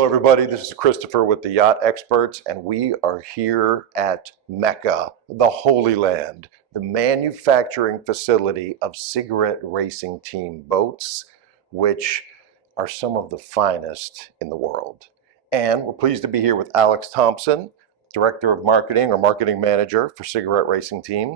Hello everybody, this is Christopher with the Yacht Experts, and we are here at Mecca, the Holy Land, the manufacturing facility of cigarette racing team boats, which are some of the finest in the world. And we're pleased to be here with Alex Thompson, Director of Marketing or Marketing Manager for Cigarette Racing Team.